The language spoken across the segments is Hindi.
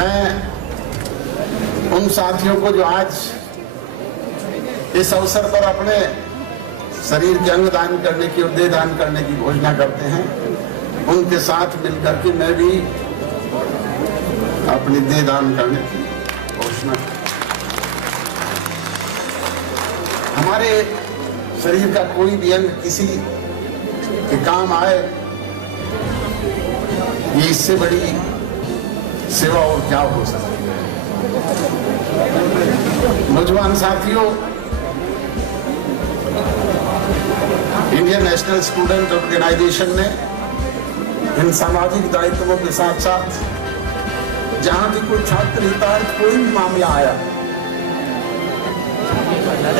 मैं उन साथियों को जो आज इस अवसर पर अपने शरीर के अंग दान करने की और देह दान करने की घोषणा करते हैं, उनके साथ मिलकर के मैं भी अपनी देह दान करने की घोषणा। हमारे शरीर का कोई भी अंग किसी के काम आए, ये इससे बड़ी सेवा और क्या हो सकती है। नौजवान साथियों, इंडियन नेशनल स्टूडेंट ऑर्गेनाइजेशन ने इन सामाजिक दायित्वों के साथ साथ जहां भी कोई छात्र हितार्थ कोई भी मामला आया,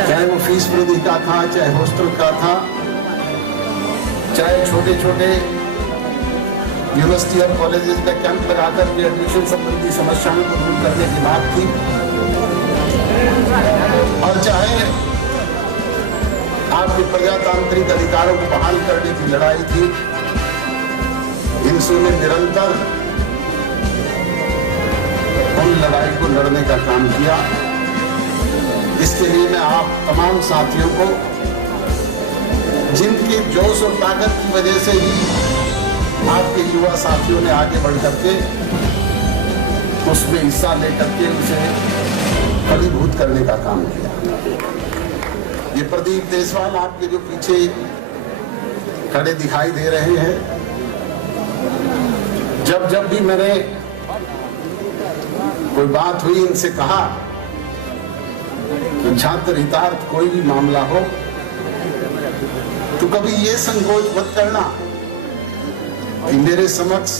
चाहे वो फीस वृद्धि का था, चाहे हॉस्टल का था, चाहे छोटे छोटे यूनिवर्सिटी और कॉलेजेस में कैंप लगाकर के एडमिशन संबंधी समस्याओं को दूर करने की बात थी, और चाहे आपके प्रजातांत्रिक अधिकारों को बहाल करने की लड़ाई थी, इनसों ने निरंतर उन लड़ाई को लड़ने का काम किया। इसके लिए मैं आप तमाम साथियों को, जिनके जोश और ताकत की वजह से ही आपके युवा साथियों ने आगे बढ़ करके उसमें हिस्सा लेकर के उसे फलीभूत करने का काम किया। ये प्रदीप देसवाल आपके जो पीछे खड़े दिखाई दे रहे हैं, जब भी मैंने कोई बात हुई, इनसे कहा कि छात्र हितार्थ कोई भी मामला हो तो कभी ये संकोच मत करना कि मेरे समक्ष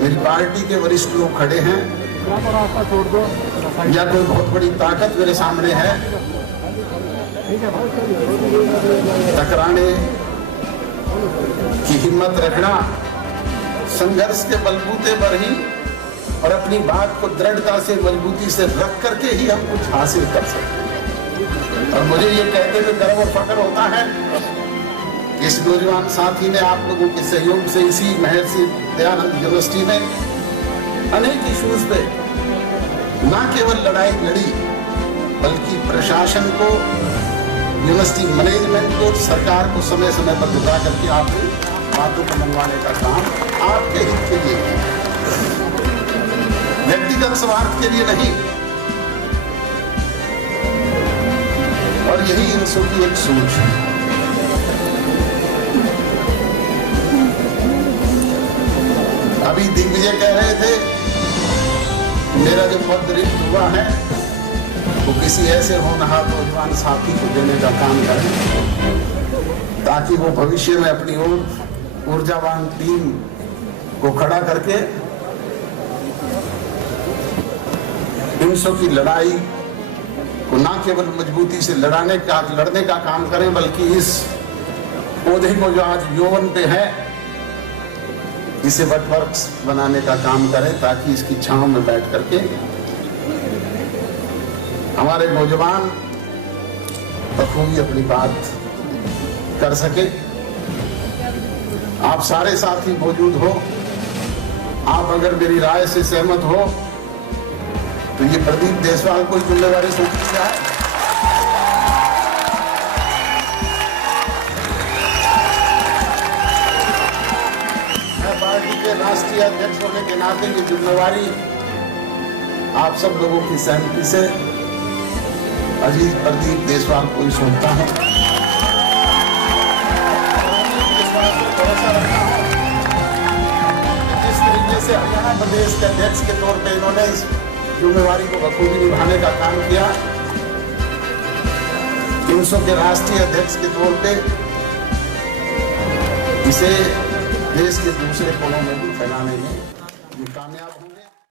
मेरी पार्टी के वरिष्ठ लोग खड़े हैं या कोई बहुत बड़ी ताकत मेरे सामने है, टकराने की हिम्मत रखना, संघर्ष के बलबूते पर ही और अपनी बात को दृढ़ता से मजबूती से रख करके ही हम कुछ हासिल कर सकते। और मुझे ये कहते हुए गर्व और फख्र होता है, इस नौजवान साथी ने आप लोगों के सहयोग से इसी महर्षि दयानंद यूनिवर्सिटी में अनेक इश्यूज पे न केवल लड़ाई लड़ी, बल्कि प्रशासन को, यूनिवर्सिटी मैनेजमेंट को, सरकार को समय समय पर बुला करके आपकी बातों को मनवाने का काम आपके हित के लिए, व्यक्तिगत स्वार्थ के लिए नहीं। और यही इनसों की एक सोच है। अभी दिग्विजय कह रहे थे, मेरा जो पद रिक्त हुआ है वो किसी ऐसे होनहार नौजवान साथी को देने का काम करें ताकि वो भविष्य में अपनी ऊर्जावान टीम को खड़ा करके इनसों की लड़ाई को न केवल मजबूती से लड़ने का काम करें, बल्कि इस पौधे को जो आज यौवन पे है, इसे वटवृक्ष बनाने का काम करें ताकि इसकी छांव में बैठ करके हमारे नौजवान बखूबी अपनी बात कर सके। आप सारे साथी मौजूद हो, आप अगर मेरी राय से सहमत हो तो ये प्रदीप देसवाल को जिम्मेदारी सौंपी जाए। मैं पार्टी के राष्ट्रीय अध्यक्ष होने के नाते ये जिम्मेवारी आप सब लोगों की सहमति से अजीत प्रदीप देसवाल को ही सौंपता हूं। जिस तरीके से हरियाणा प्रदेश के अध्यक्ष के तौर पे इन्होंने इस जिम्मेवारी को बखूबी निभाने का काम किया, इनसों के राष्ट्रीय अध्यक्ष के तौर पे इसे देश के दूसरे कोनों में भी फैलाने में कामयाब हुए।